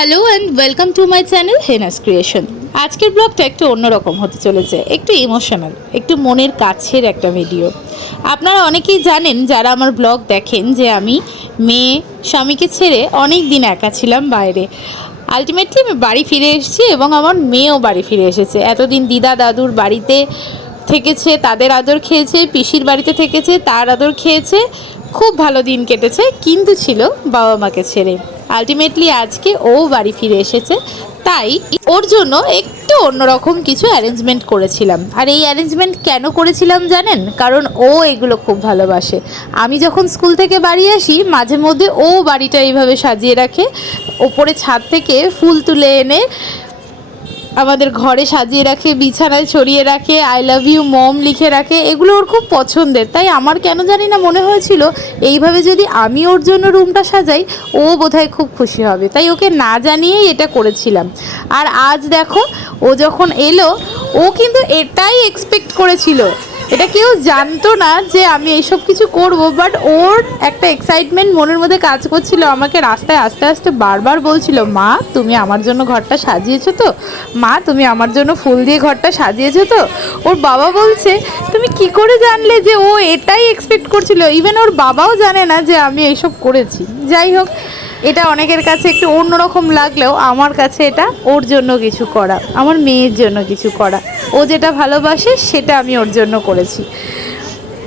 Hello and welcome to my channel Hena's creation আজকের ব্লগটা একটু অন্যরকম হতে চলেছে, একটু ইমোশনাল একটু মনের কাছের একটা ভিডিও আপনারা অনেকেই জানেন, যারা আমার ব্লগ দেখেন, যে আমি মেয়ে, স্বামীকে ছেড়ে অনেক দিন একা ছিলাম বাইরে। আলটিমেটলি আমি বাড়ি ফিরে এসেছি এবং আমার মেয়েও বাড়ি ফিরে এসেছে। এতদিন দিদা, দাদুর বাড়িতে থেকেছে, তাদের আদর খেয়েছে, পিসির বাড়িতে থেকেছে, তার আদর খেয়েছে খুব ভালো দিন কেটেছে, কিন্তু ছিল বাবা মাকে ছেড়ে। আলটিমেটলি আজকে ও বাড়ি ফিরে এসেছে, তাই ওর জন্য একটু অন্যরকম কিছু অ্যারেঞ্জমেন্ট করেছিলাম। আর এই অ্যারেঞ্জমেন্ট কেন করেছিলাম জানেন? কারণ ও এগুলো খুব ভালোবাসে। আমি যখন স্কুল থেকে বাড়ি আসি, মাঝে মধ্যে ও বাড়িটা এইভাবে সাজিয়ে রাখে। ওপরে ছাদ থেকে ফুল তুলে এনে আমাদের ঘরে সাজিয়ে রাখে, বিছানায় ছড়িয়ে রাখে আই লাভ ইউ মম লিখে রাখে, এগুলো ওর খুব পছন্দের। তাই আমার কেন জানি না মনে হয়েছিল, এইভাবে যদি আমি ওর জন্য রুমটা সাজাই, ও বোধহয় খুব খুশি হবে। তাই ওকে না জানিয়েই এটা করেছিলাম। আর আজ দেখো, ও যখন এলো, ও কিন্তু এটাই এক্সপেক্ট করেছিল। এটা কেউ জানতো না যে আমি এইসব কিছু করব বাট ওর একটা এক্সাইটমেন্ট মনের মধ্যে কাজ করছিল। আমাকে রাস্তায় আস্তে আস্তে বারবার বলছিল, মা, তুমি আমার জন্য ঘরটা সাজিয়েছো তো? মা, তুমি আমার জন্য ফুল দিয়ে ঘরটা সাজিয়েছো তো? ওর বাবা বলছে, তুমি কি করে জানলে যে ও এটাই এক্সপেক্ট করছিল? ইভেন ওর বাবাও জানে না যে আমি এইসব করেছি। যাই হোক, এটা অনেকের কাছে একটু অন্যরকম লাগলেও আমার কাছে এটা ওর জন্য কিছু করা, আমার মেয়ের জন্য কিছু করা। ও যেটা ভালোবাসে, সেটা আমি ওর জন্য করেছি।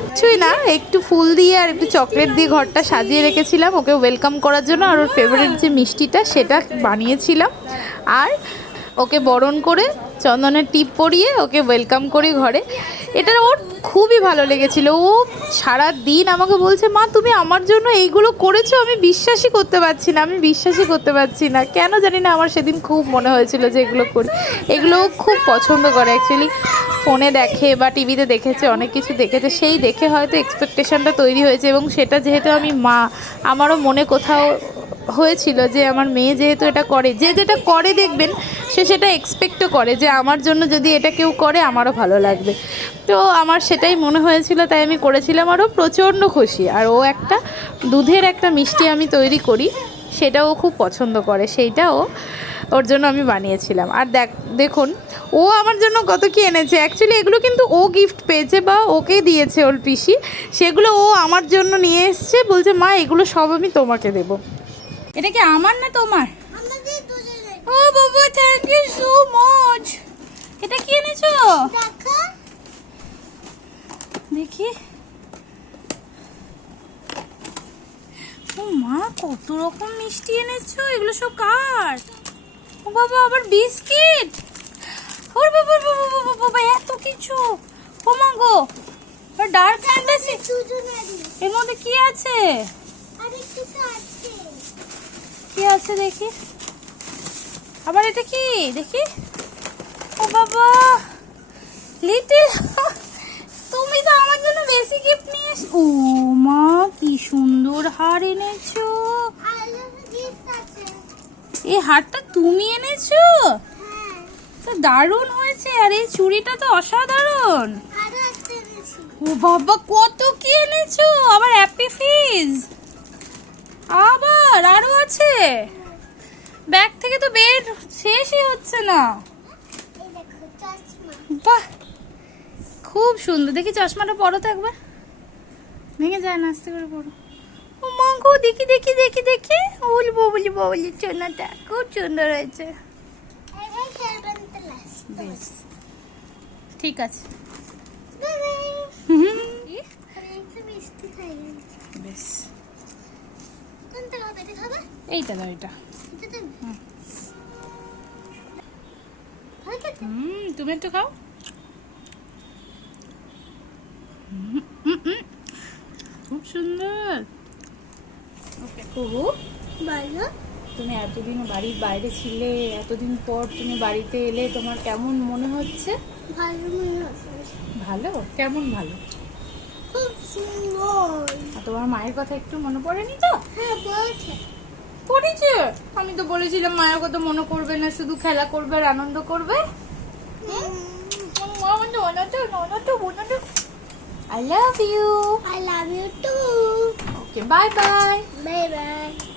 কিছুই না, একটু ফুল দিয়ে আর একটু চকলেট দিয়ে ঘরটা সাজিয়ে রেখেছিলাম, ওকে ওয়েলকাম করার জন্য, আর ওর ফেভারিট যে মিষ্টিটা, সেটা বানিয়েছিলাম। আর ওকে বরণ করে চন্দনের টিপ পরিয়ে ওকে ওয়েলকাম করি ঘরে। এটা ওর খুবই ভালো লেগেছিল। ও সারা দিন আমাকে বলছে, মা, তুমি আমার জন্য এইগুলো করেছ, আমি বিশ্বাসই করতে পারছি না, আমি বিশ্বাসই করতে পারছি না। কেন জানি না আমার সেদিন খুব মনে হয়েছিল যে এগুলো করি। এগুলো খুব পছন্দ করে অ্যাকচুয়ালি ফোনে দেখে বা টিভিতে দেখেছে, অনেক কিছু দেখেছে। সেই দেখে হয়তো এক্সপেকটেশনটা তৈরি হয়েছে এবং সেটা যেহেতু আমি মা, আমারও মনে কোথাও হয়েছিল যে আমার মেয়ে যেহেতু এটা করে, যে যেটা করে দেখবেন সে সেটা এক্সপেক্টও করে যে আমার জন্য যদি এটা কেউ করে, আমারও ভালো লাগবে। তো আমার সেটাই মনে হয়েছিল, তাই আমি করেছিলাম আরও প্রচণ্ড খুশি। আর ও একটা দুধের একটা মিষ্টি আমি তৈরি করি, সেটাও খুব পছন্দ করে, সেইটাও ওর জন্য আমি বানিয়েছিলাম। আর দেখ, দেখুন, ও আমার জন্য কত কি এনেছে। অ্যাকচুয়ালি এগুলো কিন্তু ও গিফট পেয়েছে বা ওকে দিয়েছে ওর পিসি। সেগুলো ও আমার জন্য নিয়ে এসছে, বলছে, মা, এগুলো সব আমি তোমাকে দেবো। এটা কি আমার না তোমার? ও বাবা থ্যাংক ইউ সো মাচ এটা কি এনেছো? দেখা। দেখি। ও মা কত রকম মিষ্টি এনেছো এগুলো সব কার? ও বাবা আবার বিস্কিট? ওর বাবা বাবা বাবা বাবা এত কিছু। ও মা গো ডার্ক ফ্যান্টাসি এর মধ্যে কি আছে? আর তো আছে। কি আছে দেখি। আবার এটা কি? দেখি। ও বাবা! লিটিল তুমি তো আমার জন্য বেশি গিফট নিয়ে ও মা, কি সুন্দর হার এনেছো। এই হারটা তুমি এনেছো? তো দারুণ হয়েছে। আর এই চুড়িটা তো অসাধারণ। ও বাবা, কত কি এনেছো? আবার হ্যাপি ফিজ আবার আরও আছে। ব্যাগ থেকে তো বের শেষই হচ্ছে না। বাহ খুব সুন্দর। দেখি চশমাটা পরো তো একবার। ভেঙে যায় না আস্তে করে পড়ো ও মা গো দেখি দেখি দেখি দেখি। বলব বলব বলি চোনাটা খুব সুন্দর হয়েছে। ঠিক আছে। বেশ। এইটা দাও এটা হুম তুমি একটু খাও। খুব সুন্দর। ওকে তুমি এতদিন বাড়ির বাইরে ছিলে এতদিন পর তুমি বাড়িতে এলে তোমার কেমন মনে হচ্ছে? ভালো মনে হচ্ছে। ভালো? কেমন ভালো? খুব সুন্দর। তোমার মায়ের কথা একটু মনে পড়েনি তো? হ্যাঁ বলছে পড়েছে? আমি তো বলেছিলাম মায়ের কথা মনে করবে না শুধু খেলা করবে আর আনন্দ করবে। I love you. I love you too. Okay, bye bye. Bye bye.